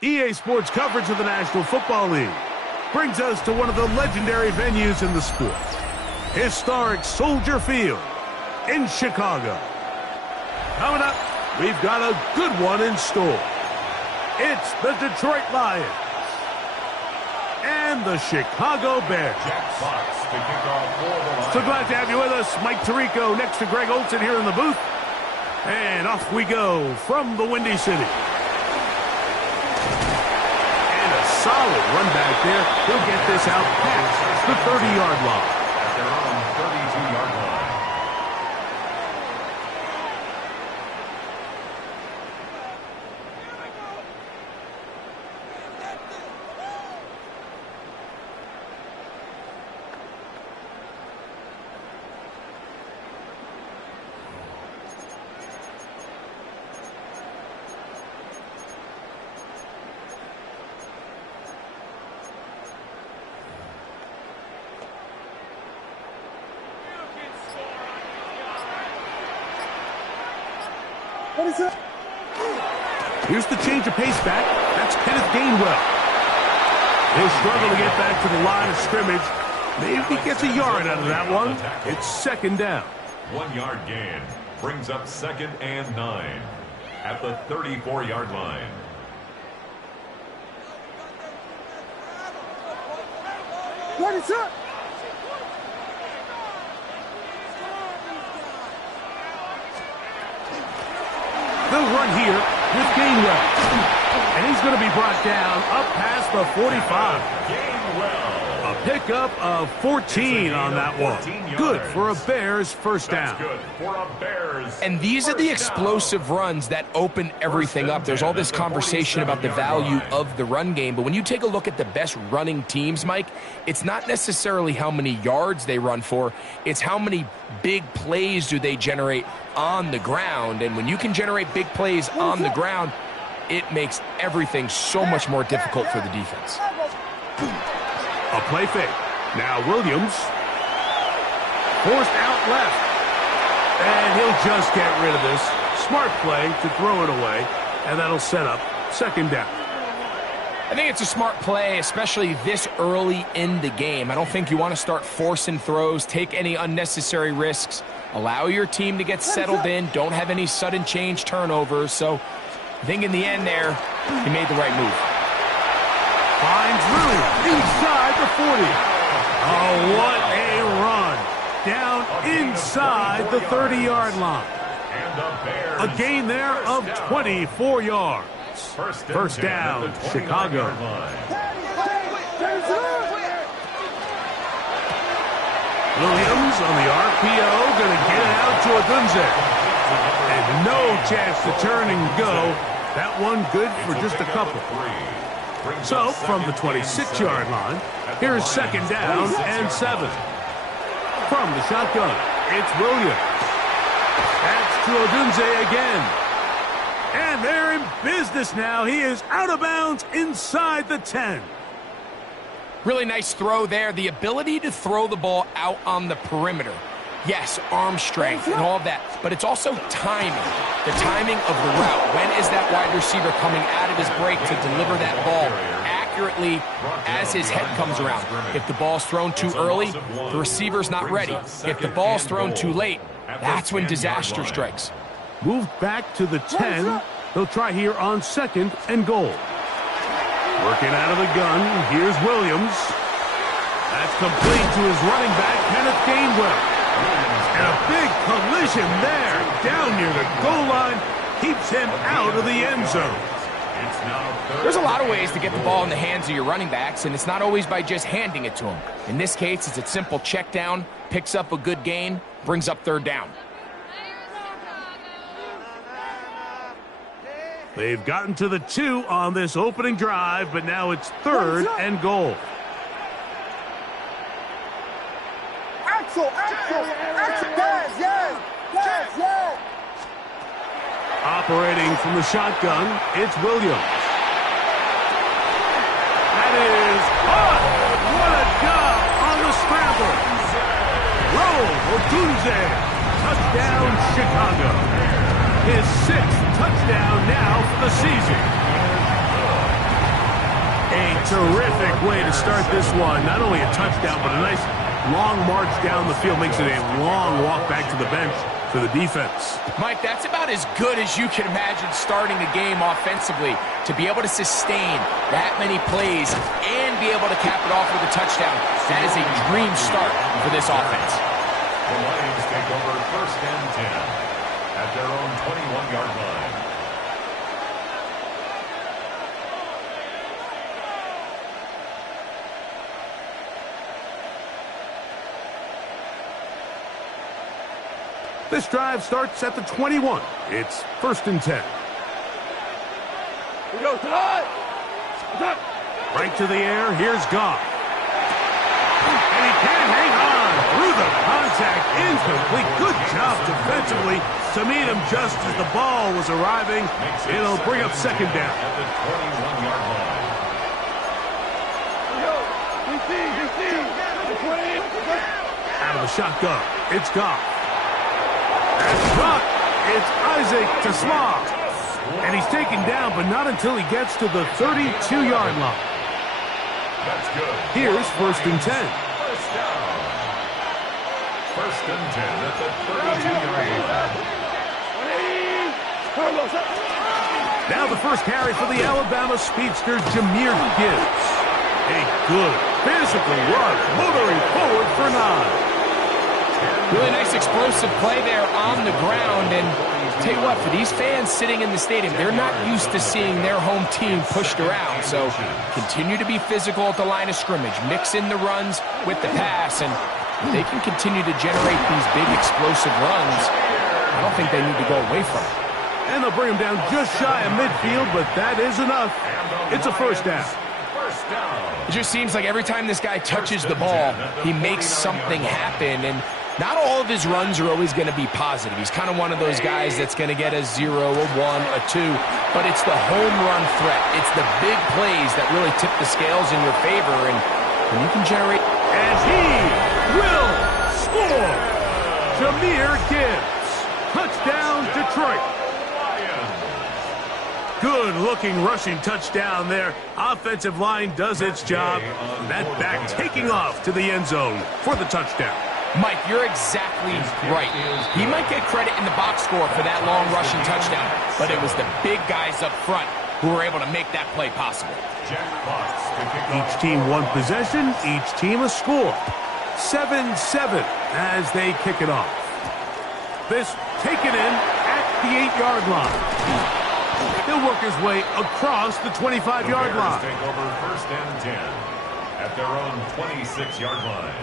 EA Sports coverage of the National Football League brings us to one of the legendary venues in the sport, historic Soldier Field in Chicago. Coming up, we've got a good one in store. It's the Detroit Lions and the Chicago Bears. So glad to have you with us. Mike Tirico next to Greg Olsen here in the booth. And off we go from the Windy City. And a solid run back there. He'll get this out past the 30-yard line. At their own 32-yard line. Here's the change of pace back. That's Kenneth Gainwell. He'll struggle to get back to the line of scrimmage. Maybe he gets a yard out of that one. It's second down. 1 yard gain brings up 2nd and 9 at the 34-yard line. What is up? They'll run here with Gainwell. And he's going to be brought down up past the 45. Gainwell. A pickup of 14 on that one. Good for a Bears first down. That's good for a Bears. And these are the explosive runs that open everything up. There's all this conversation about the value of the run game, but when you take a look at the best running teams, Mike, it's not necessarily how many yards they run for, it's how many big plays do they generate on the ground. And when you can generate big plays on the ground, it makes everything so much more difficult for the defense. A play fake. Now Williams. Forced out left. And he'll just get rid of this. Smart play to throw it away. And that'll set up second down. I think it's a smart play, especially this early in the game. I don't think you want to start forcing throws, take any unnecessary risks, allow your team to get settled in, don't have any sudden change turnovers. So I think in the end there, he made the right move. Finds room inside the 40. Oh, what a run. Down inside the 30-yard line. A gain there of 24 yards. First down, Chicago. Williams on the RPO, going to get it out to Odunze. And no chance to turn and go. That one good for just a couple. So, from the 26-yard line, here's second down and 7. From the shotgun, it's Williams. That's to Odunze again. And they're in business now. He is out of bounds inside the 10. Really nice throw there. The ability to throw the ball out on the perimeter. Yes, arm strength and all of that, but it's also timing. The timing of the route. When is that wide receiver coming out of his break to deliver that ball accurately as his head comes around? If the ball's thrown too early, the receiver's not ready. If the ball's thrown too late, that's when disaster strikes. Moved back to the 10. They'll try here on second and goal. Working out of the gun, here's Williams. That's complete to his running back, Kenneth Gainwell. And a big collision there, down near the goal line, keeps him out of the end zone. There's a lot of ways to get the ball in the hands of your running backs, and it's not always by just handing it to them. In this case, it's a simple check down, picks up a good gain, brings up third down. They've gotten to the 2 on this opening drive, but now it's third and goal. Axel, yes. Operating from the shotgun, it's Williams. That is hot. What a job on the scramble. Roll, Odunze. Touchdown, Chicago. His 6th touchdown now for the season. Terrific way to start this one. Not only a touchdown, but a nice long march down the field. Makes it a long walk back to the bench for the defense. Mike, that's about as good as you can imagine starting a game offensively. To be able to sustain that many plays and be able to cap it off with a touchdown, that is a dream start for this offense. The Lions take over 1st and 10 at their own 21-yard line. This drive starts at the 21. It's 1st and 10. We go tonight. Right to the air. Here's Goff. And he can't hang on through the contact. Incomplete. Good job defensively to meet him just as the ball was arriving. It'll bring up 2nd down. At the 21-yard line. Out of the shotgun. It's Goff. That's Buck. It's Isaac to Slaw. And he's taken down, but not until he gets to the 32-yard line. That's good. Here's 1st and 10. First down. 1st and 10 at the 32-yard line. Now the first carry for the Alabama speedster, Jahmyr Gibbs. A good physical run, motoring forward for 9. Really nice explosive play there on the ground. And tell you what, for these fans sitting in the stadium, they're not used to seeing their home team pushed around. So continue to be physical at the line of scrimmage. Mix in the runs with the pass. And if they can continue to generate these big explosive runs, I don't think they need to go away from it. And they'll bring him down just shy of midfield, but that is enough. It's a 1st down. It just seems like every time this guy touches the ball, he makes something happen. And not all of his runs are always going to be positive. He's kind of one of those guys that's going to get a 0, a 1, a 2. But it's the home run threat. It's the big plays that really tip the scales in your favor. And when you can generate... And he will score! Jahmyr Gibbs. Touchdown, Detroit. Good-looking rushing touchdown there. Offensive line does its job. That back taking off to the end zone for the touchdown. Mike, you're exactly right. He might get credit in the box score for that long rushing touchdown, but it was the big guys up front who were able to make that play possible. Each team one possession, each team a score. 7-7 as they kick it off. This taken in at the 8-yard line. He'll work his way across the 25-yard line. Take over 1st and 10 at their own 26-yard line.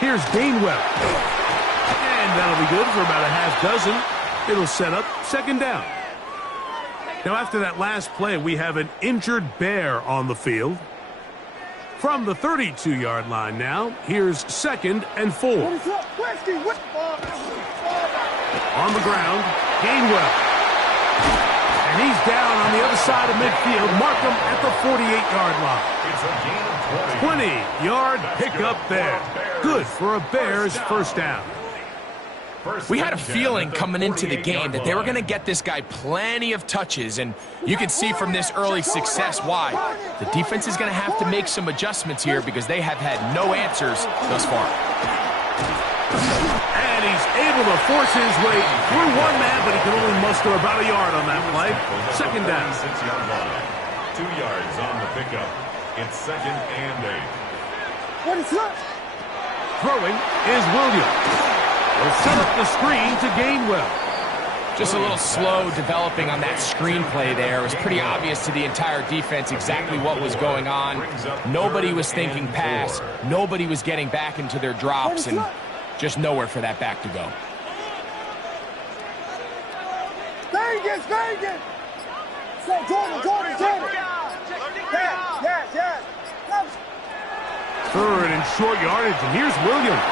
Here's Gainwell. And that'll be good for about a half dozen. It'll set up 2nd down. Now, after that last play, we have an injured Bear on the field. From the 32-yard line now, here's 2nd and 4. On the ground, Gainwell. And he's down on the other side of midfield. Mark him at the 48-yard line. It's a gain of 20-yard pickup there. Good for a Bears 1st down. We had a feeling coming into the game that they were going to get this guy plenty of touches, and you can see from this early success why. The defense is going to have to make some adjustments here because they have had no answers thus far. And he's able to force his way through one man, but he can only muster about a yard on that play. 2nd down. 6-yard line. 2 yards on the pickup. It's 2nd and 8. Throwing is Williams. He'll set up the screen to Gainwell. Just a little slow developing on that screenplay there. It was pretty obvious to the entire defense exactly what was going on. Nobody was thinking pass. Nobody was getting back into their drops, and just nowhere for that back to go. Vegas, Vegas. So Jordan. Yes. Third and short yardage, and here's Williams.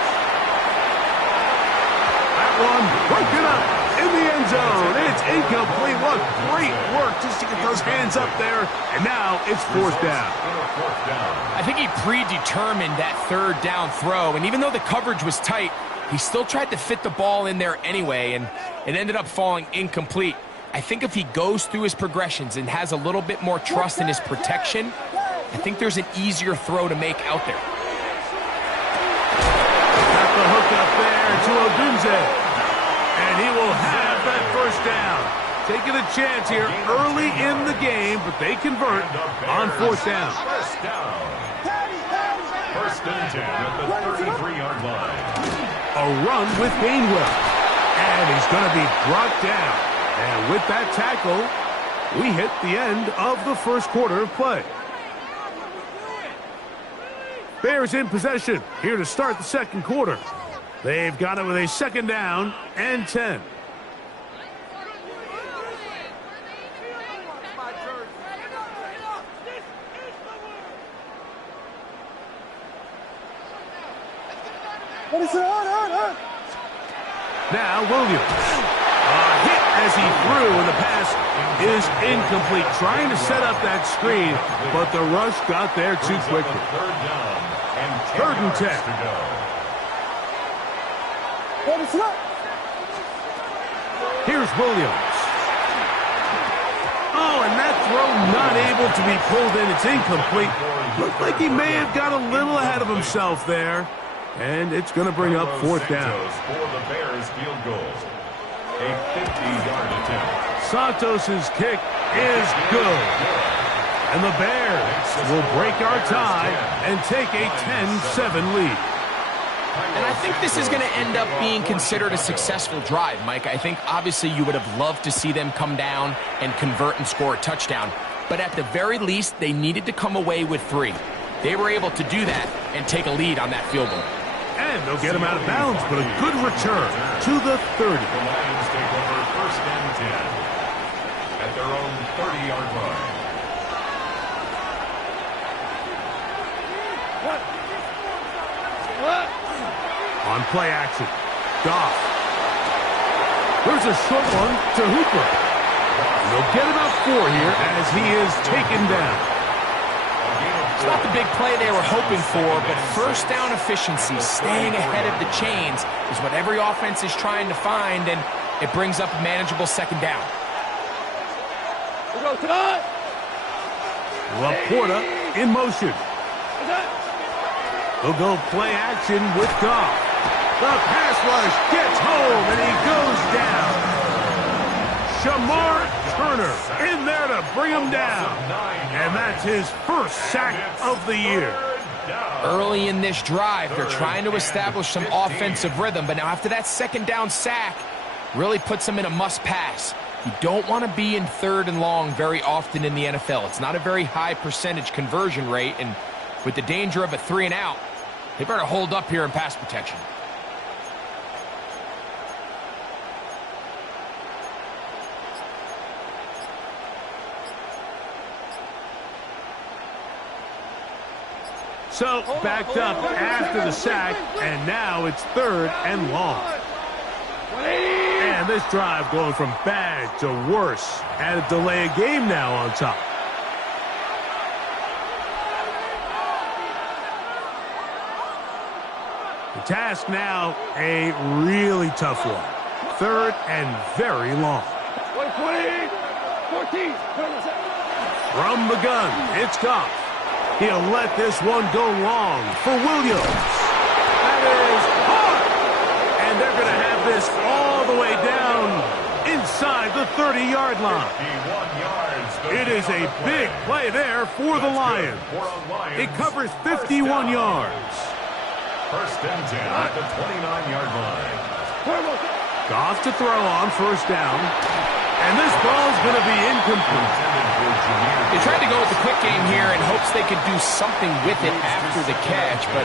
That one broken up in the end zone. It's incomplete. What great work just to get those hands up there. And now it's fourth down. I think he predetermined that third down throw, and even though the coverage was tight, he still tried to fit the ball in there anyway, and it ended up falling incomplete. I think if he goes through his progressions and has a little bit more trust in his protection, I think there's an easier throw to make out there. Got the hook up there to Odunze, and he will have that first down. Taking a chance here early in the game, but they convert on fourth down. First and 10 at the 33-yard line. A run with Gainwell, and he's going to be brought down. And with that tackle, we hit the end of the first quarter of play. Bears in possession here to start the second quarter. They've got it with a second down and 10. Now Williams. Hit as he threw, and the pass is incomplete. Trying to set up that screen, but the rush got there too quickly. Third and 10. Here's Williams. Oh, and that throw not able to be pulled in. It's incomplete. Looked like he may have got a little ahead of himself there. And it's going to bring up fourth down. For the Bears field goal. A 50-yard attempt. Santos' kick is good. And the Bears will break our tie and take a 10-7 lead. And I think this is going to end up being considered a successful drive, Mike. I think obviously you would have loved to see them come down and convert and score a touchdown. But at the very least, they needed to come away with 3. They were able to do that and take a lead on that field goal. And they'll get him out of bounds, but a good return to the 30. The Lions take over first and 10 at their own 30-yard line. On play action, Goff. There's a short one to Hooper. And they'll get about 4 here as he is taken down. It's not the big play they were hoping for, but first down efficiency, staying ahead of the chains, is what every offense is trying to find, and it brings up a manageable second down. Laporta in motion. They'll go play action with Goff. The pass rush gets home, and he goes down. Shamar Turner in there to bring him down. And that's his first sack of the year. Early in this drive, they're trying to establish some offensive rhythm, but now after that second down sack, really puts them in a must-pass. You don't want to be in third and long very often in the NFL. It's not a very high percentage conversion rate, and with the danger of a 3-and-out, they better hold up here in pass protection. So, backed up after the sack, and now it's third and long. And this drive going from bad to worse. Add a delay of game now on top. The task now, a really tough one. Third and very long. 14. From the gun, it's Goff. He'll let this one go long for Williams. That is hard. And they're going to have this all the way down inside the 30-yard line. It is a big play there for the Lions. It covers 51 yards. First and 10 at the 29-yard line. Goff to throw on first down. And this ball's going to be incomplete. They tried to go with the quick game here in hopes they could do something with it after the catch, but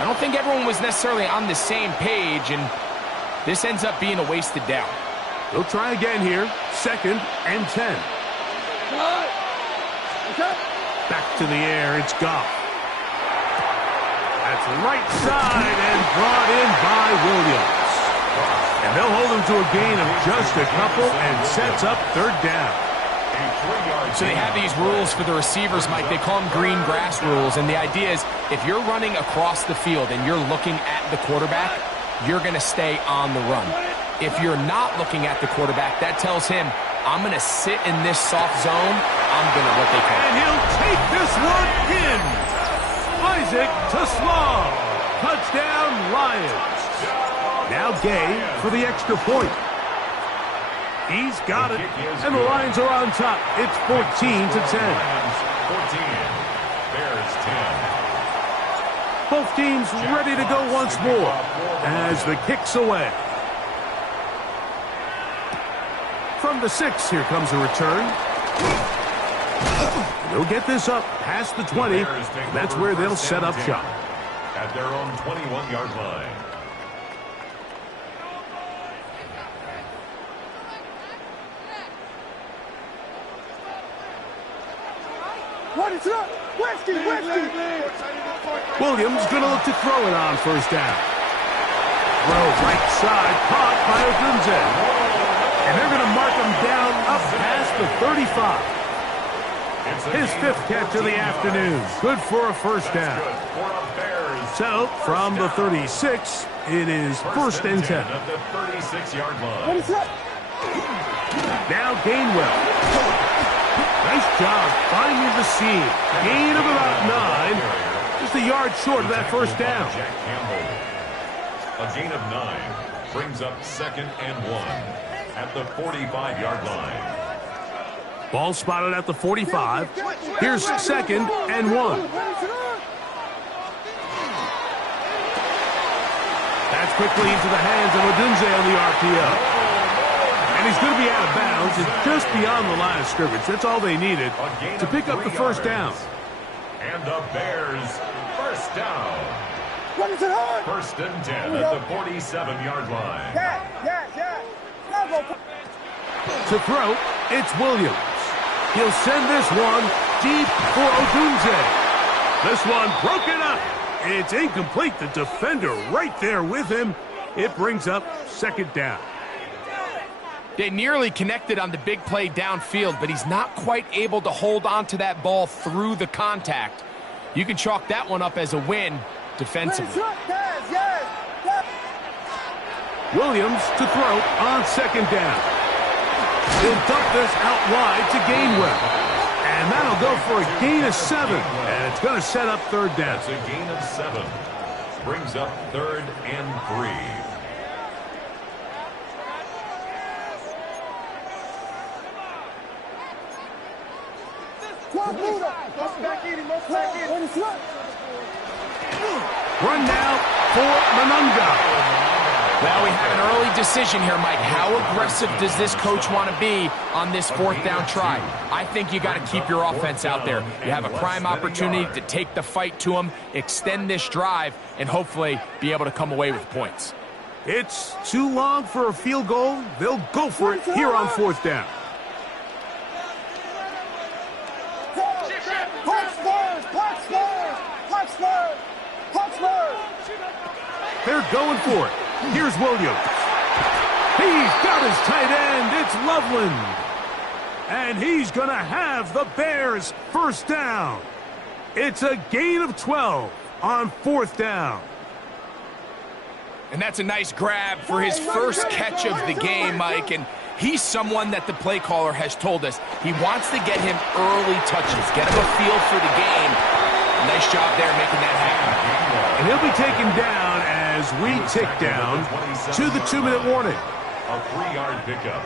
I don't think everyone was necessarily on the same page, and this ends up being a wasted down. They'll try again here. 2nd and 10. Back to the air. It's Goff. That's right side and brought in by Williams. And they'll hold him to a gain of just a couple and sets up 3rd down. So they have these rules for the receivers, Mike. They call them green grass rules. And the idea is if you're running across the field and you're looking at the quarterback, you're going to stay on the run. If you're not looking at the quarterback, that tells him, I'm going to sit in this soft zone. I'm going to what they call. And he'll take this one in. Isaac to Slaw. Touchdown, Lions. Now Gay for the extra point. He's got it, and the Lions are on top. It's 14 to 10. 14. Bears 10. Both teams ready to go once more as the kick's away. From the 6, here comes a return. They'll get this up past the 20. That's where they'll set up shop. At their own 21-yard line. Williams going to look to throw it on 1st down. Throw right side, caught by Odunze. And they're going to mark him down up past the 35. His 5th catch of the afternoon. Good for a 1st down. So, from the 36, it is 1st and 10. At the 36-yard line. Now Gainwell. Nice job finding the seam. Gain of about 9. Just a yard short of that 1st down. Jack Campbell. A gain of 9 brings up 2nd and 1 at the 45-yard line. Ball spotted at the 45. Here's 2nd and 1. That's quickly into the hands of Odunze on the RPO. And he's going to be out of bounds. It's just beyond the line of scrimmage. That's all they needed to pick up the 1st down. And the Bears, 1st down. 1st and 10 at the 47-yard line. To throw, it's Williams. He'll send this one deep for Odunze. This one broken up. It's incomplete. The defender right there with him. It brings up 2nd down. They nearly connected on the big play downfield, but he's not quite able to hold on to that ball through the contact. You can chalk that one up as a win defensively. Williams to throw on 2nd down. He'll dump this out wide to Gainwell. And that'll go for a gain of 7. And it's going to set up 3rd down. That's a gain of 7. Brings up 3rd and 3. Run now for Manunga. Well, we have an early decision here, Mike. How aggressive does this coach want to be on this 4th down try? I think you got to keep your offense out there. You have a prime opportunity to take the fight to them, extend this drive, and hopefully be able to come away with points. It's too long for a field goal. They'll go for it here on 4th down. They're going for it. Here's Williams. He's got his tight end. It's Loveland. And he's going to have the Bears 1st down. It's a gain of 12 on 4th down. And that's a nice grab for his first catch of the game, Mike. And he's someone that the play caller has told us he wants to get him early touches, get him a feel for the game. Nice job there making that happen. And he'll be taken down as we tick down to the 2-minute warning. A 3-yard pickup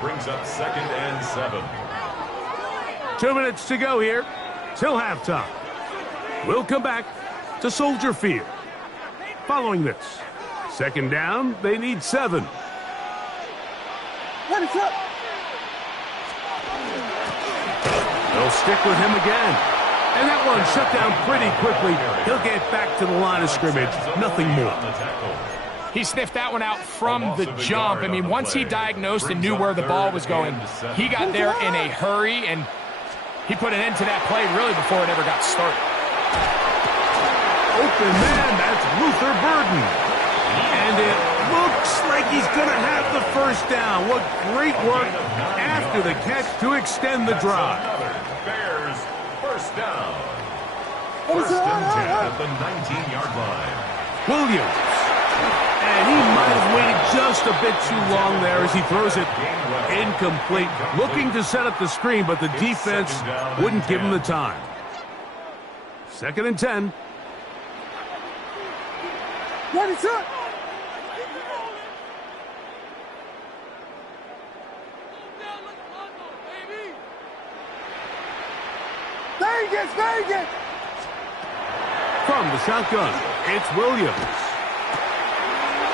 brings up 2nd and 7. 2 minutes to go here till halftime. We'll come back to Soldier Field. Following this, 2nd down, they need 7. They'll stick with him again. And that one shut down pretty quickly. He'll get back to the line of scrimmage. Nothing more. He sniffed that one out from the jump. I mean, once he diagnosed and knew where the ball was going, he got there in a hurry, and he put an end to that play really before it ever got started. Open man, that's Luther Burden. And it looks like he's going to have the first down. What great work after the catch to extend the drive. Bears first down. First and 10 at the 19-yard line. Williams. And he might have waited just a bit too long there as he throws it incomplete. Looking to set up the screen, but the defense wouldn't give him the time. 2nd and 10. Ready, set. Vegas, Vegas! From the shotgun, it's Williams.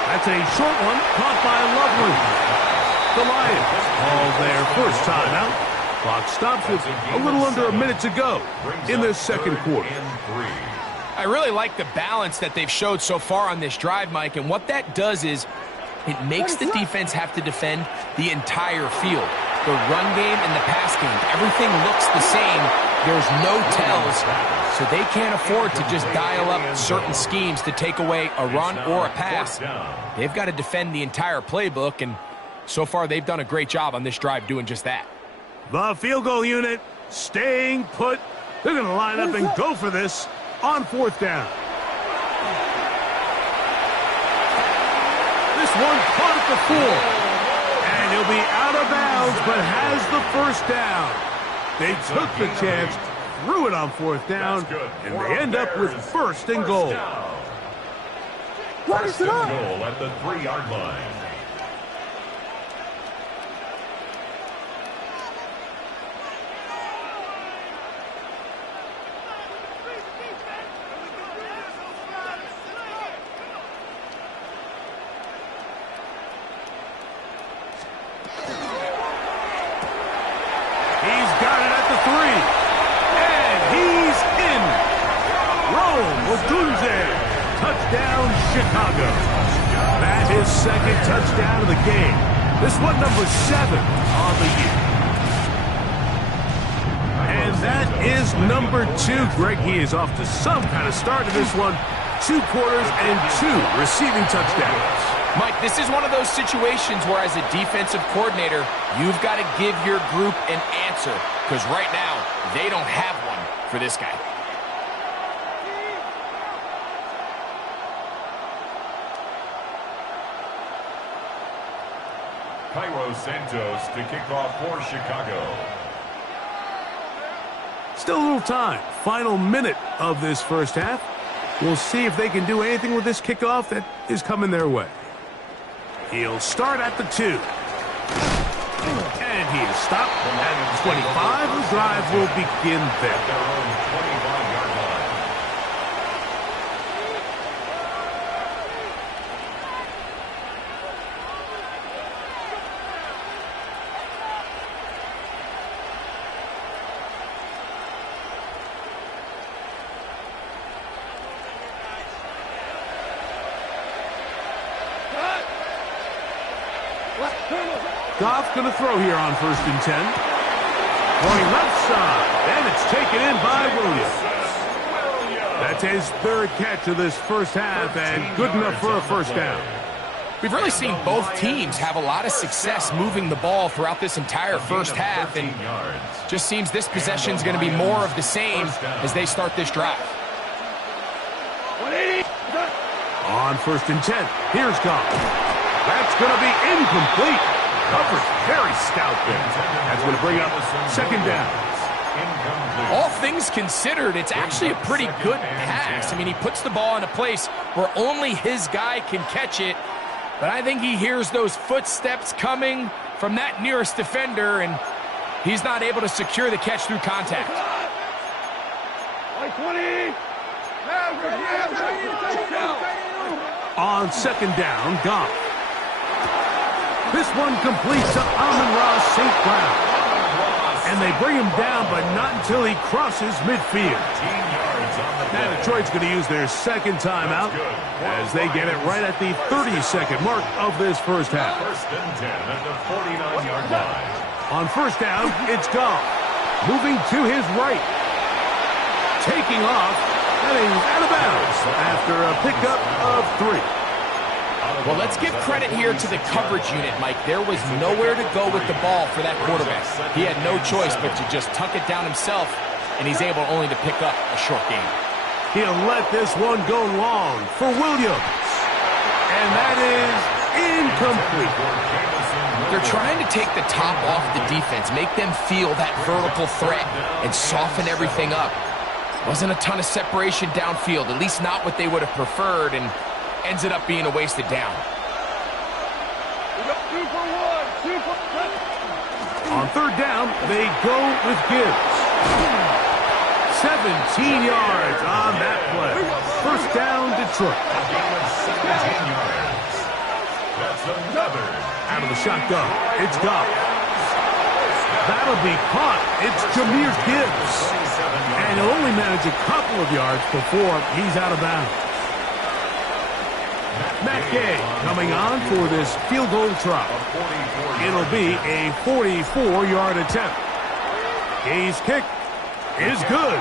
That's a short one, caught by Loveland. The Lions all their first time out. Clock stops with a little under a minute to go in this second quarter. I really like the balance that they've showed so far on this drive, Mike, and what that does is it makes the defense have to defend the entire field. The run game and the pass game, everything looks the same. There's no tells, so they can't afford to just dial up certain schemes to take away a run or a pass. They've got to defend the entire playbook, and so far they've done a great job on this drive doing just that. The field goal unit staying put. They're going to line up and go for this on 4th down. This one caught at the 4. And he'll be out of bounds, but has the first down. They took the chance, threw it on 4th down, and they end up with 1st and goal. First and goal at the 3-yard line. Touchdown, Chicago. That's his 2nd touchdown of the game. This one number 7 on the year. And that is number 2. Greg, he is off to some kind of start in this one. 2 quarters and 2 receiving touchdowns. Mike, this is one of those situations where as a defensive coordinator, you've got to give your group an answer. Because right now, they don't have one for this guy. Cairo Santos to kick off for Chicago. Still a little time. Final minute of this first half. We'll see if they can do anything with this kickoff that is coming their way. He'll start at the 2. And he is stopped at 25. The drive will begin there. Their own 25-yard line. Goff going to throw here on 1st and 10. Going left side, and it's taken in by Williams. That's his 3rd catch of this first half, and good enough for a first down. We've really seen both teams have a lot of success moving the ball throughout this entire first half, and just seems this possession is going to be more of the same as they start this drive. On 1st and 10, here's Goff. That's going to be incomplete. Coverage very stout there. That's going to bring up 2nd down. All things considered, it's actually a pretty good pass. I mean, he puts the ball in a place where only his guy can catch it. But I think he hears those footsteps coming from that nearest defender, and he's not able to secure the catch through contact. On 2nd down, Goff. This one completes to Amon-Ra St. Brown. And they bring him down, but not until he crosses midfield. Now Detroit's going to use their second timeout as they get it right at the 30-second mark of this first half. First and 10 at the 49-yard line. On first down, it's Goff. Moving to his right. Taking off, and he's out of bounds after a pickup of 3. Well, let's give credit here to the coverage unit, Mike. There was nowhere to go with the ball for that quarterback. He had no choice but to just tuck it down himself, and he's able only to pick up a short gain. He'll let this one go long for Williams. And that is incomplete. They're trying to take the top off the defense, make them feel that vertical threat, and soften everything up. Wasn't a ton of separation downfield, at least not what they would have preferred, and ends it up being a wasted down. On third down, they go with Gibbs. 17 yards on that play. First down, Detroit. A gain of 17 yards. That's another. Out of the shotgun, it's Goff. That'll be caught. It's Jahmyr Gibbs. And he'll only manage a couple of yards before he's out of bounds. Matt Gay coming on for this field goal try. It'll be a 44-yard attempt. Gay's kick is good.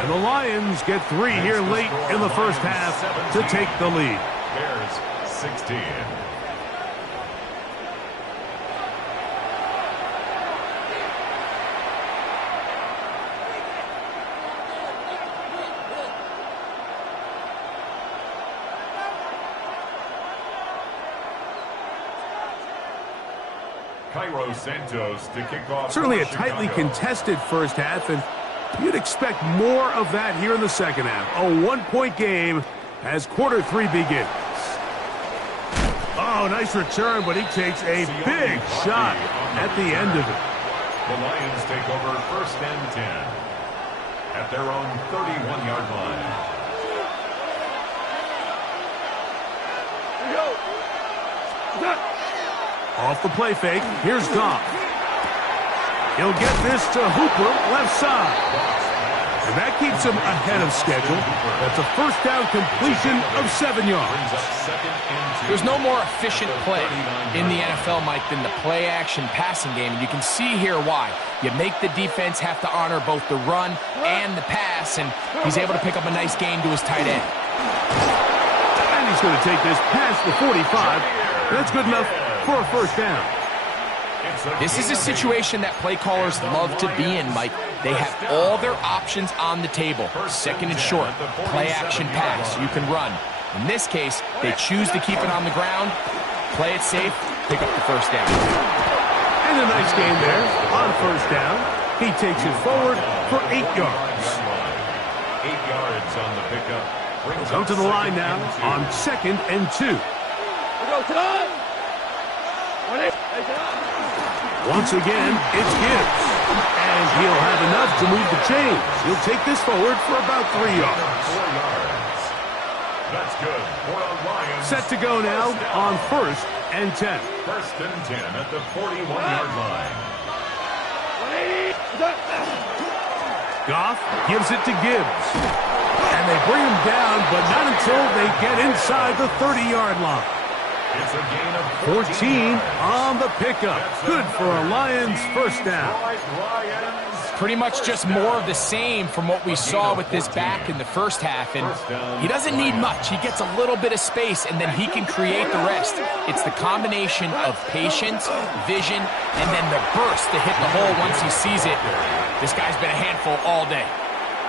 And the Lions get 3 here late in the first half to take the lead. Bears 16. Santos to kick off. Certainly a tightly contested first half, and you'd expect more of that here in the second half. A 1-point game as quarter 3 begins. Oh, nice return, but he takes a big shot at the end of it. The Lions take over first and 10 at their own 31-yard line. Off the play fake, here's Goff. He'll get this to Hooper, left side. And that keeps him ahead of schedule. That's a first down completion of 7 yards. There's no more efficient play in the NFL, Mike, than the play-action passing game. And you can see here why. You make the defense have to honor both the run and the pass, and he's able to pick up a nice gain to his tight end. And he's going to take this past the 45. That's good enough for a first down. This is a situation that play callers love to be in, Mike. They have all their options on the table. Second and short, play action pass, you can run. In this case, they choose to keep it on the ground, play it safe, pick up the first down. And a nice game there on first down. He takes it forward for 8 yards. 8 yards on the pickup. Come to the line now on second and 2. Once again, it's Gibbs. And he'll have enough to move the chains. He'll take this forward for about 3 yards. 4 yards. That's good for the Lions. Set to go now on first and 10. First and 10 at the 41-yard line. Goff gives it to Gibbs. And they bring him down, but not until they get inside the 30-yard line. It's a gain of 14 on the pickup. Good for a Lions first down. Pretty much just more of the same from what we saw with this back in the first half. And he doesn't need much. He gets a little bit of space, and then he can create the rest. It's the combination of patience, vision, and then the burst to hit the hole once he sees it. This guy's been a handful all day.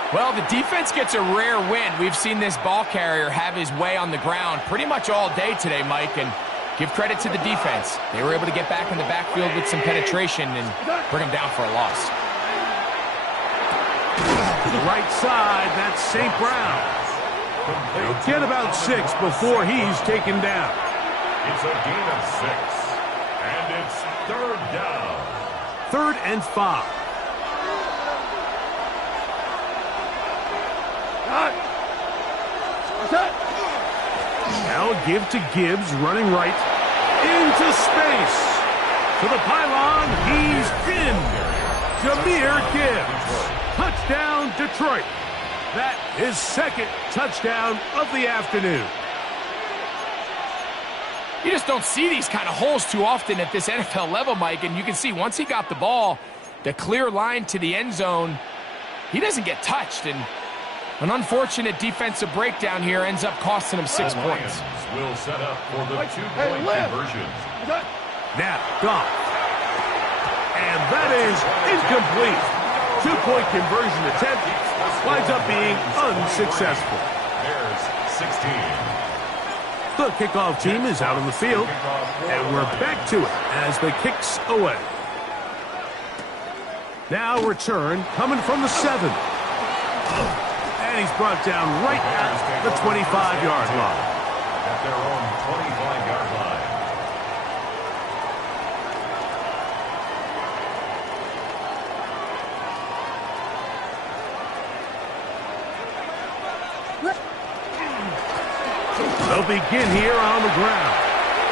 Well, the defense gets a rare win. We've seen this ball carrier have his way on the ground pretty much all day today, Mike, and give credit to the defense. They were able to get back in the backfield with some penetration and bring him down for a loss. To the right side, that's St. Brown. He'll get about 6 before he's taken down. It's a gain of 6, and it's third down. 3rd and 5. Now a give to Gibbs, running right into space. To the pylon, he's in. Jahmyr Gibbs. Touchdown, Detroit. That is second touchdown of the afternoon. You just don't see these kind of holes too often at this NFL level, Mike, and you can see once he got the ball, the clear line to the end zone, he doesn't get touched, and an unfortunate defensive breakdown here ends up costing him 6 points. Will set up for the two-point conversion. Now, Goff. And that is incomplete. Two-point conversion attempt winds up being unsuccessful. Bears 16. The kickoff team is out on the field, and we're back to it as the kick's away. Now return coming from the 7. And he's brought down right at the 25-yard line. At their own 25-yard line. They'll begin here on the ground.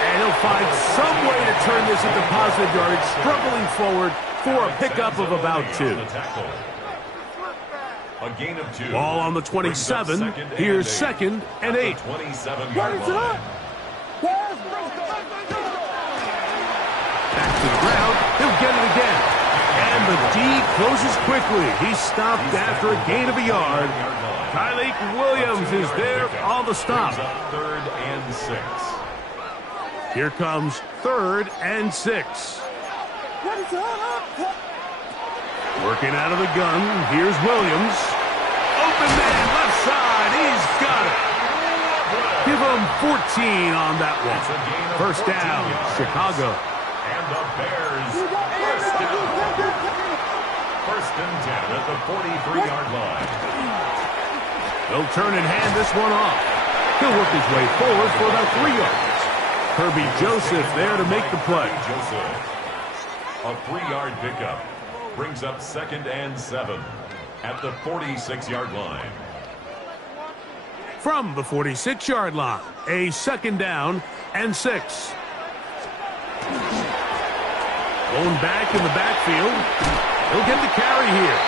And he'll find some way to turn this into positive yardage, struggling forward for a pickup of about 2. A gain of 2. Ball on the 27. Here's second and 8. 27-yard line. Back to the ground. He'll get it again. And the D closes quickly. He's stopped after a gain of a yard. Tyleik Williams is there on the stop. 3rd and 6. Here comes 3rd and 6. Working out of the gun. Here's Williams. Open man, left side. He's got it. Give him 14 on that one. First down, Chicago. And the Bears first down. 1st and 10 at the 43-yard line. They'll turn and hand this one off. He'll work his way forward for about 3 yards. Kirby Joseph there to make the play. A 3-yard pickup brings up 2nd and 7 at the 46-yard line. From the 46-yard line, a 2nd down and 6. Going back in the backfield. He'll get the carry here.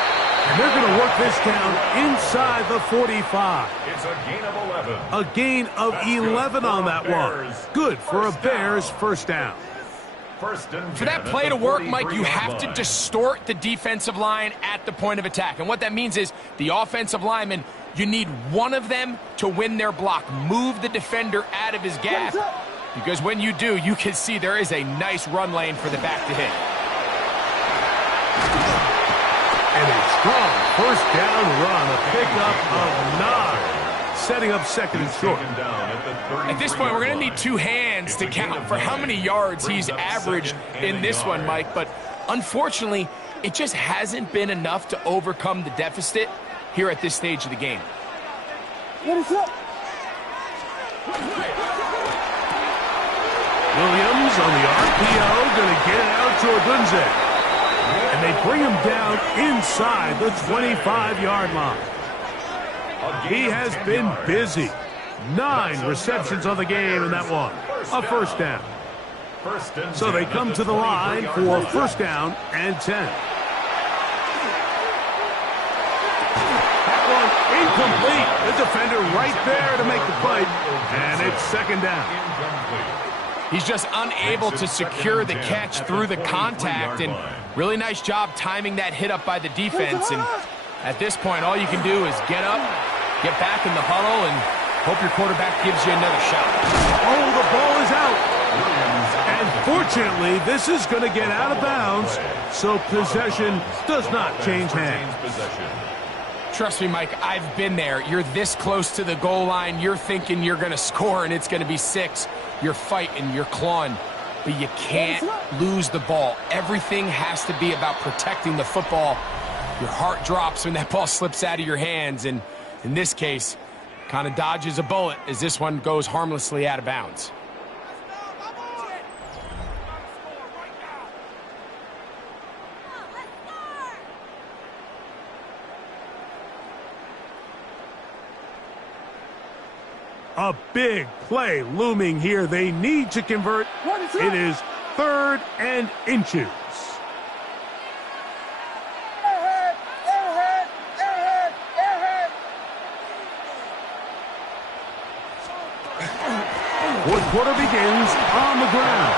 And they're going to work this down inside the 45. It's a gain of 11. A gain of 11 on that one. Good for a Bears first down. For that play to work, Mike, you have to distort the defensive line at the point of attack. And what that means is the offensive lineman, you need one of them to win their block. Move the defender out of his gap. Because when you do, you can see there is a nice run lane for the back to hit. And a strong first down run, a pickup of 9, setting up 2nd and short. At this point, we're going to need 2 hands to count for how many yards he's averaged in this one, Mike. But unfortunately, it just hasn't been enough to overcome the deficit here at this stage of the game. Williams on the RPO, going to get it out to Odunze. And they bring him down inside the 25-yard line. He has been busy. 9 receptions on the game in that one. A first down. So they come to the line for first down and 10. That one incomplete. The defender right there to make the play. And it's 2nd down. He's just unable to secure the catch through the contact, and really nice job timing that hit up by the defense. And at this point, all you can do is get up, get back in the huddle, and hope your quarterback gives you another shot. Oh, the ball is out. And fortunately, this is going to get out of bounds, so possession does not change hands. Trust me, Mike, I've been there. You're this close to the goal line. You're thinking you're going to score, and it's going to be 6. You're fighting, you're clawing, but you can't lose the ball. Everything has to be about protecting the football. Your heart drops when that ball slips out of your hands, and in this case, kind of dodges a bullet as this one goes harmlessly out of bounds. A big play looming here. They need to convert. It is 3rd and inches. quarter begins on the ground.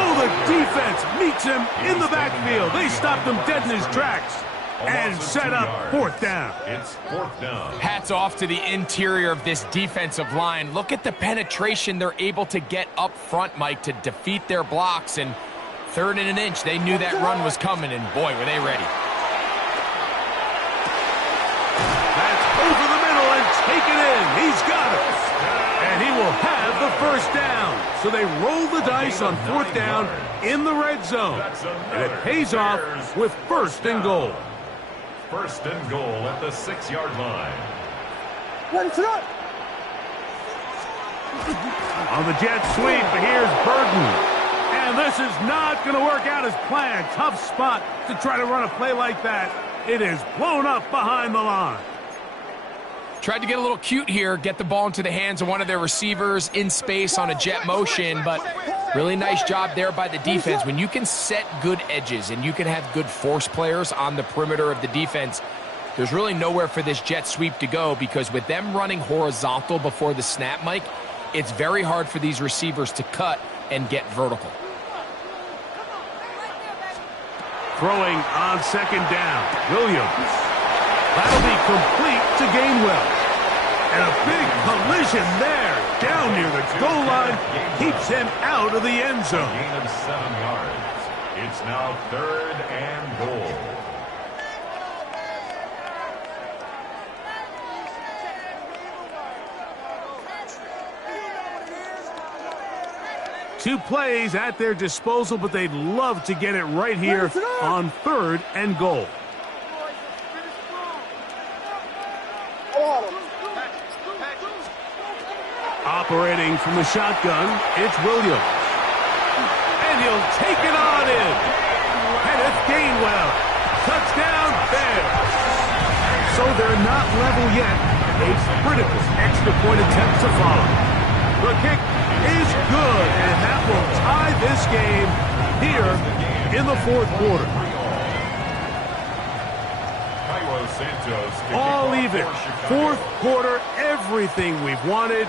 Oh, the defense meets him in the backfield. They stopped him dead in his tracks and set up fourth down. It's fourth down. Hats off to the interior of this defensive line. Look at the penetration they're able to get up front, Mike, to defeat their blocks. And 3rd and an inch, they knew that run was coming, and boy, were they ready. That's over the middle and taken in. He's got it. And he will have the first down. So they roll the dice on fourth down in the red zone. And it pays off with 1st and goal. 1st and goal at the 6-yard line. Ready to run. On the jet sweep, here's Burton. And this is not going to work out as planned. Tough spot to try to run a play like that. It is blown up behind the line. Tried to get a little cute here, get the ball into the hands of one of their receivers in space on a jet motion, but really nice job there by the defense. When you can set good edges and you can have good force players on the perimeter of the defense, there's really nowhere for this jet sweep to go, because with them running horizontal before the snap, Mike, it's very hard for these receivers to cut and get vertical. Throwing on 2nd down, Williams. That'll be complete to Gainwell. And a big collision there down near the goal line keeps him out of the end zone. Gain of 7 yards. It's now 3rd and goal. Two plays at their disposal, but they'd love to get it right here on 3rd and goal. Operating from the shotgun, it's Williams. And he'll take it on in. Kenneth Gainwell. Touchdown, Bears. So they're not level yet. A critical extra point attempt to follow. The kick is good, and that will tie this game here in the 4th quarter. All even. 4th quarter, everything we've wanted.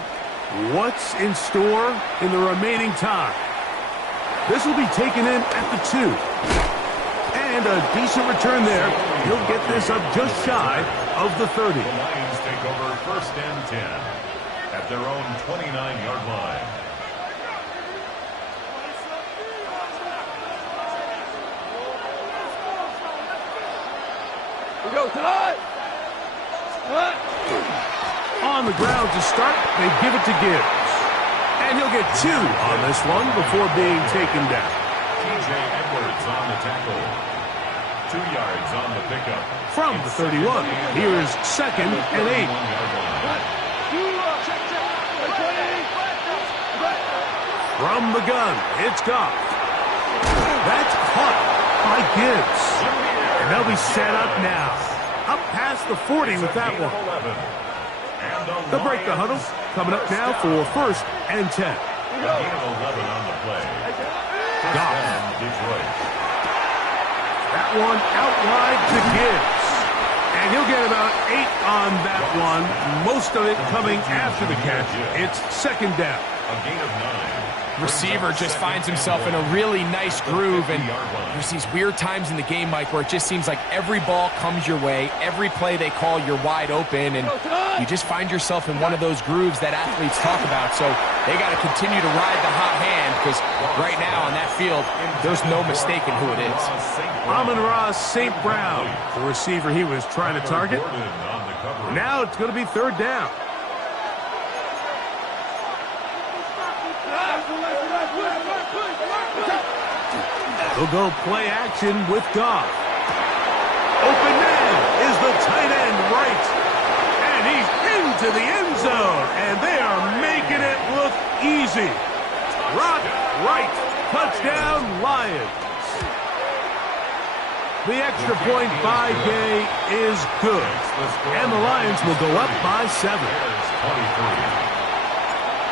What's in store in the remaining time? This will be taken in at the 2. And a decent return there. He'll get this up just shy of the 30. The Lions take over 1st and 10 at their own 29-yard line. We go tonight. On the ground to start, they give it to Gibbs. And he'll get 2 on this one before being taken down. TJ Edwards on the tackle. 2 yards on the pickup. From the 31, here's 2nd and 8. From the gun, it's Goff. That's caught by Gibbs. And they'll be set up now. Up past the 40 with that one. They'll break the huddle. Coming up now for 1st and 10. A gain of 11 on the play. Goff. Detroit. That one out wide to Gibbs. And he'll get about 8 on that one. Most of it coming after the catch. It's 2nd down. A gain of 9. Receiver just finds himself in a really nice groove, and there's these weird times in the game, Mike, where it just seems like every ball comes your way, every play they call, you're wide open, and you just find yourself in one of those grooves that athletes talk about. So they got to continue to ride the hot hand, because right now on that field, there's no mistaking who it is. Amon-Ra St. Brown, the receiver he was trying to target. Now it's going to be 3rd down. They'll go play action with Goff. Open man is the tight end right. And he's into the end zone. And they are making it look easy. Rock right. Touchdown, Lions. The extra point by Gay is good. And the Lions will go up by 7.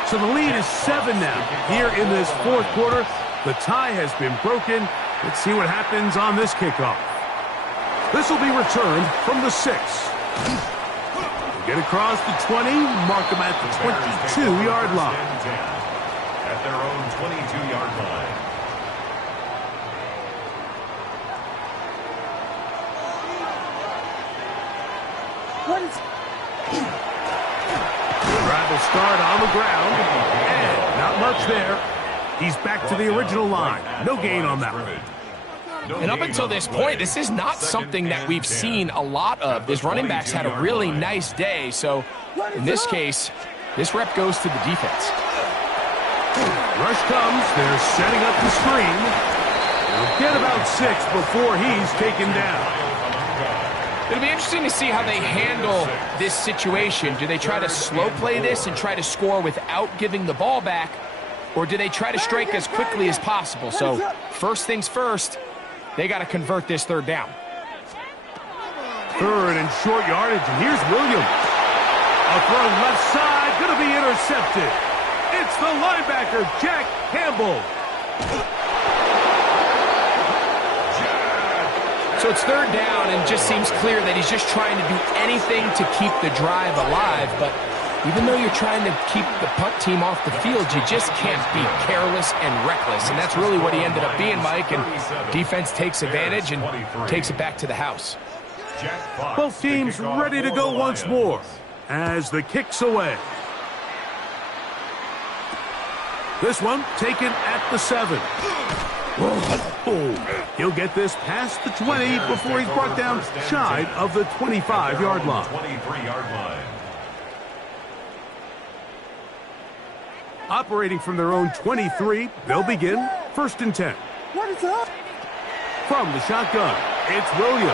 So the lead is 7 now here in this 4th quarter. The tie has been broken. Let's see what happens on this kickoff. This will be returned from the 6. Get across the 20, mark them at the 22-yard line. their own 22-yard line. Drive will start on the ground, and not much there. He's back to the original line. No gain on that one. And up until this point, this is not something that we've seen a lot of. This running back's had a really nice day, so in this case, this rep goes to the defense. Rush comes. They're setting up the screen. They'll get about 6 before he's taken down. It'll be interesting to see how they handle this situation. Do they try to slow play this and try to score without giving the ball back, or do they try to strike as quickly as possible? So first things first, they got to convert this third down. Third and short yardage, and here's Williams. A throw left side, going to be intercepted. It's the linebacker, Jack Campbell. So it's third down, and just seems clear that he's just trying to do anything to keep the drive alive. But even though you're trying to keep the punt team off the field, you just can't be careless and reckless. And that's really what he ended up being, Mike. And defense takes advantage and takes it back to the house. Both teams ready to go once more as the kick's away. This one taken at the 7. Oh, he'll get this past the 20 before he's brought down shy of the 25-yard line. 23-yard line. Operating from their own 23, they'll begin 1st and 10. From the shotgun, it's Williams.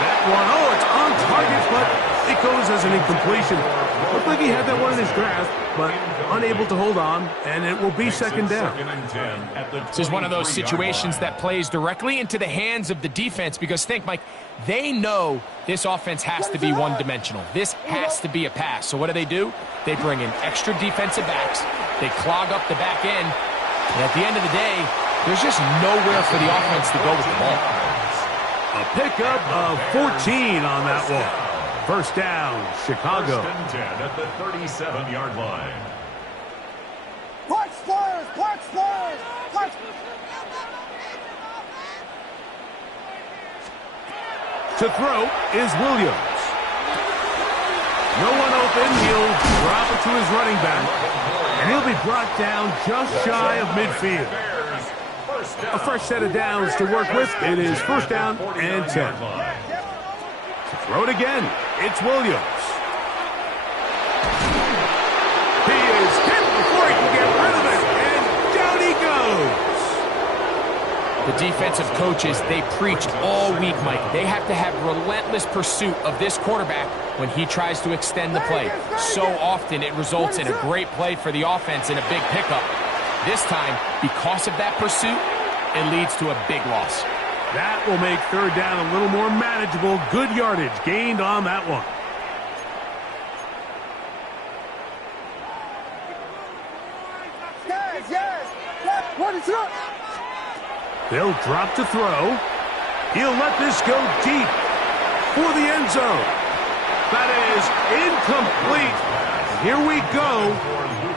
That one, oh, it's on target, but it goes as an incompletion. Looked like he had that one in his grasp, but unable to hold on, and it will be 2nd down. This is one of those situations that plays directly into the hands of the defense, because think, Mike, they know this offense has to be one-dimensional. This has to be a pass. So what do? They bring in extra defensive backs. They clog up the back end. And at the end of the day, there's just nowhere for the offense to go with the ball. A pickup of 14 on that one. 1st down, Chicago. 1st and 10 at the 37-yard line. Punch Spurs! Punch Spurs! Punch! To throw is Williams. No one open. He'll drop it to his running back, and he'll be brought down just shy of midfield. A fresh set of downs to work with. It is 1st down and 10. To throw it again, it's Williams. He is hit before he can get rid of it, and down he goes. The defensive coaches, they preach all week, Mike. They have to have relentless pursuit of this quarterback when he tries to extend the play. So often it results in a great play for the offense and a big pickup. This time, because of that pursuit, it leads to a big loss. That will make 3rd down a little more manageable. Good yardage gained on that one. They'll drop to throw. He'll let this go deep for the end zone. That is incomplete. Here we go.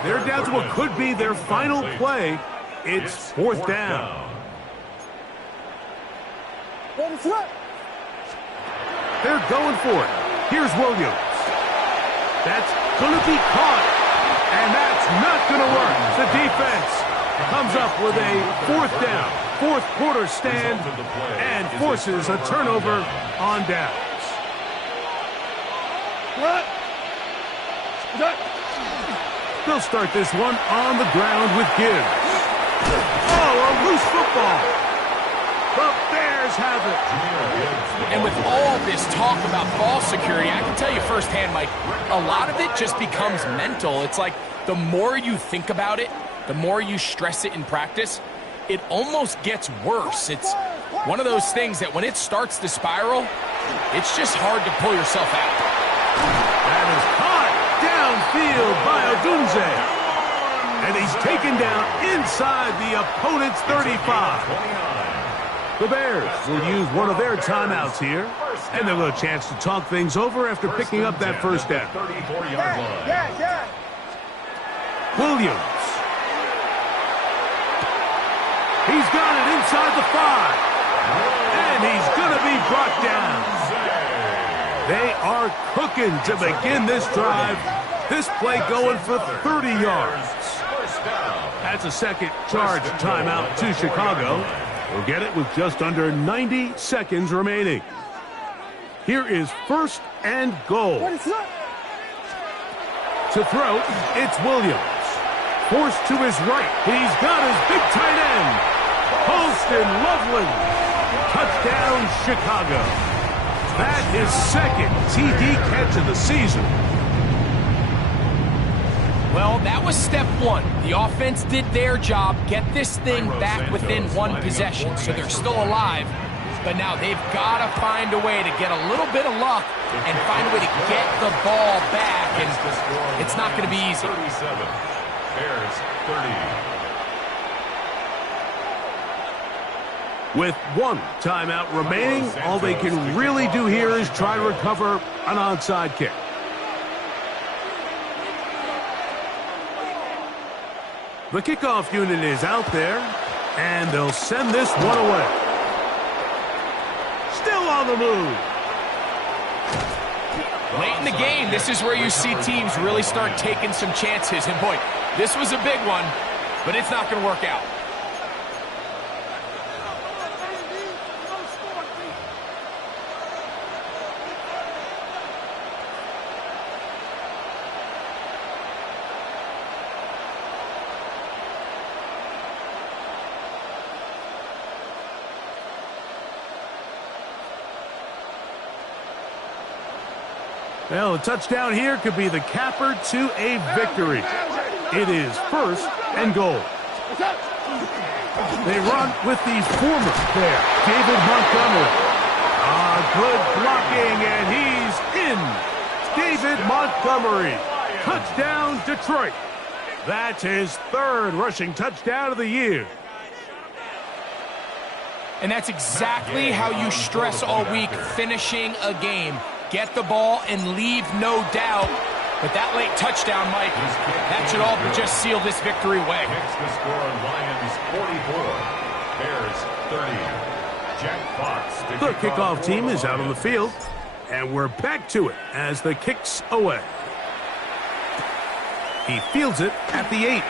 They're down to what could be their final play. It's 4th down. They're going for it. Here's Williams. That's going to be caught. And that's not going to work. The defense comes up with a 4th down, 4th quarter stand, and forces a turnover on downs. They'll start this one on the ground with Gibbs. Oh, a loose football. The Bears have it. And with all this talk about ball security, I can tell you firsthand, Mike, a lot of it just becomes mental. It's like the more you think about it, the more you stress it in practice, it almost gets worse. It's one of those things that when it starts to spiral, it's just hard to pull yourself out. That is caught downfield by Odunze. And he's taken down inside the opponent's 35. The Bears will use one of their timeouts here, and they'll have a chance to talk things over after picking up that 1st down. Williams. inside the 5. And he's going to be brought down. They are cooking to begin this drive. This play going for 30 yards. That's a second charge timeout to Chicago. We'll get it with just under 90 seconds remaining. Here is first and goal. To throw, it's Williams. Forced to his right. He's got his big tight end. Holston Loveland. Touchdown, Chicago. That is second TD catch of the season. Well, that was step one. The offense did their job, get this thing back within one possession, so they're still alive. But now they've got to find a way to get a little bit of luck and find a way to get the ball back, and it's not going to be easy. 37, Bears 30. With one timeout remaining, all they can really do here is try to recover an onside kick. The kickoff unit is out there, and they'll send this one away. Still on the move. Late in the game, this is where you see teams really start taking some chances. And boy, this was a big one, but it's not going to work out. Well, a touchdown here could be the capper to a victory. It is first and goal. They run with the former there, David Montgomery. Good blocking, and he's in. David Montgomery. Touchdown, Detroit. That's his third rushing touchdown of the year. And that's exactly how you stress all week, finishing a game. Get the ball and leave no doubt. But that late touchdown, Mike, that should all but just seal this victory away. Kicks the score, Lions 44, Bears 30. Jack Fox. The kickoff team is out on the field, and we're back to it as the kick's away. He fields it at the 8.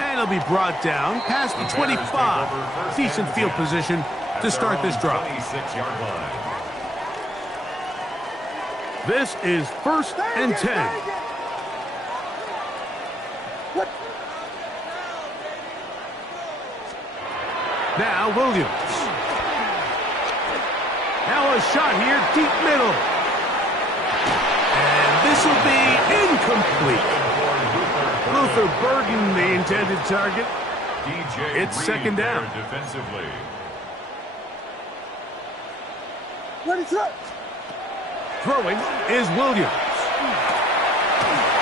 And he'll be brought down past the 25. Decent field position to start this drive. 26-yard line. This is first and 10. Now Williams. Now a shot here, deep middle. And this will be incomplete. Luther Burden, the intended target. It's second down. Defensively. Throwing is Williams.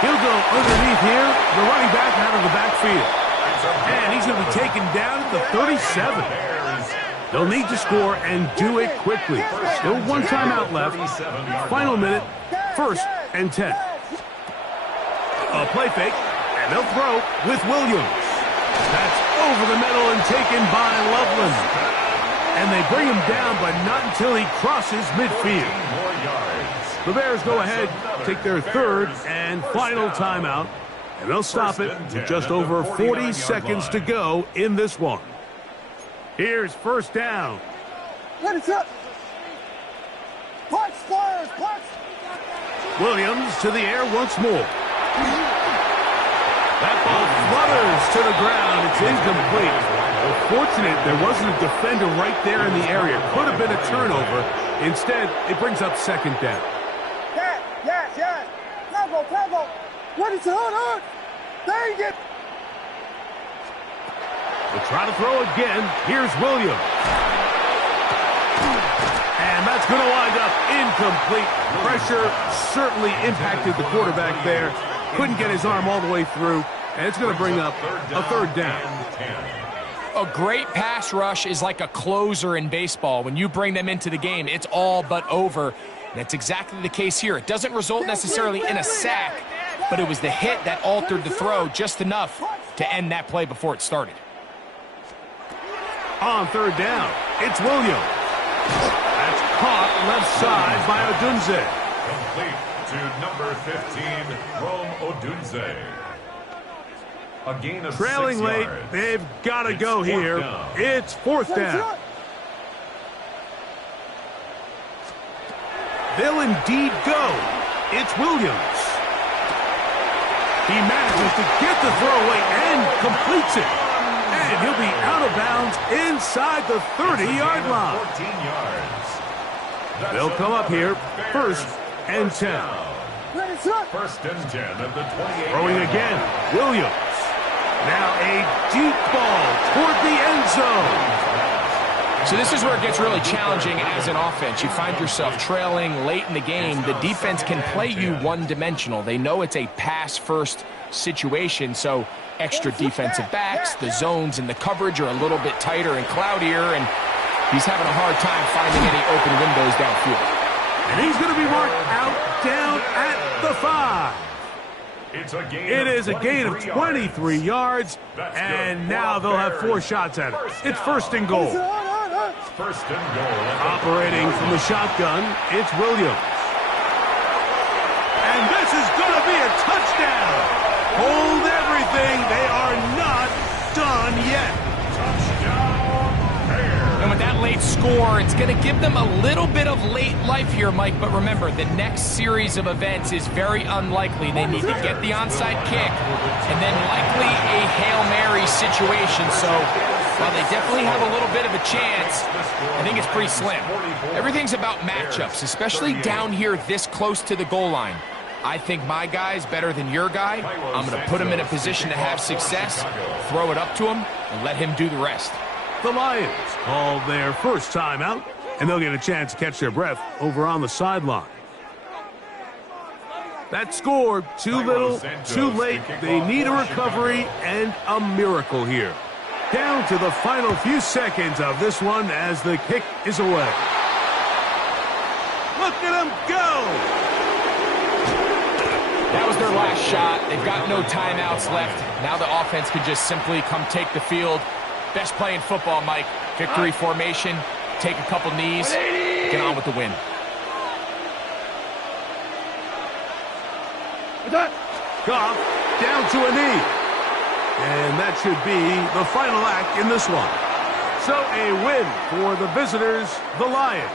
He'll go underneath here. The running back out of the backfield. And he's going to be taken down at the 37. They'll need to score and do it quickly. Still one timeout left. Final minute, first and 10. A play fake, and they'll throw with Williams. That's over the middle and taken by Loveland. And they bring him down, but not until he crosses midfield. The Bears go ahead, take their third and final timeout, and they'll stop it with just over 40 seconds to go in this one. Here's first down. Williams to the air once more. That ball flutters to the ground. It's incomplete. Fortunate there wasn't a defender right there in the area. Could have been a turnover. Instead, it brings up second down. Yes. Travel. What is it? Hold on. Dang it. We'll try to throw again. Here's Williams. And that's going to wind up incomplete. Pressure certainly impacted the quarterback there. Couldn't get his arm all the way through. And it's going to bring up a third down. A great pass rush is like a closer in baseball. When you bring them into the game, it's all but over. And that's exactly the case here. It doesn't result necessarily in a sack, but it was the hit that altered the throw just enough to end that play before it started. On third down, it's Williams. That's caught left side by Odunze. Complete to number 15, Rome Odunze. A gain of Trailing 6 late, yards. they've got to go here. Down. It's fourth down. They'll indeed go. It's Williams. He manages to get the throwaway and completes it. And he'll be out of bounds inside the 30-yard line. 14 yards. That's They'll come up here, first and 10. First and 10 at the 28. Throwing again, Williams. Now a deep ball toward the end zone. So this is where it gets really challenging as an offense. You find yourself trailing late in the game. The defense can play you one-dimensional. They know it's a pass-first situation, so extra defensive backs, the zones and the coverage are a little bit tighter and cloudier, and he's having a hard time finding any open windows downfield. And he's going to be marked out down at the 5. It is a gain of 23 yards, and now they'll have 4 shots at it. It's first and goal. First and goal. Operating from the shotgun, it's Williams. And this is going to be a touchdown. Hold everything. They are not done yet. And with that late score, it's going to give them a little bit of late life here, Mike. But remember, the next series of events is very unlikely. They need to get the onside kick and then likely a Hail Mary situation. So while they definitely have a little bit of a chance, I think it's pretty slim. Everything's about matchups, especially down here this close to the goal line. I think my guy's better than your guy. I'm going to put him in a position to have success, throw it up to him, and let him do the rest. The Lions call their first timeout, and they'll get a chance to catch their breath over on the sideline. That score, too little, too late. They need a recovery and a miracle here. Down to the final few seconds of this one as the kick is away. Look at them go! That was their last shot. They've got no timeouts left. Now the offense can just simply come take the field. Best play in football, Mike. Victory formation, take a couple knees, get on with the win. Goff down to a knee. And that should be the final act in this one. So a win for the visitors, the Lions.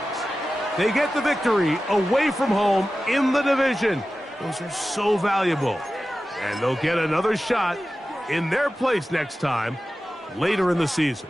They get the victory away from home in the division. Those are so valuable. And they'll get another shot in their place next time, later in the season.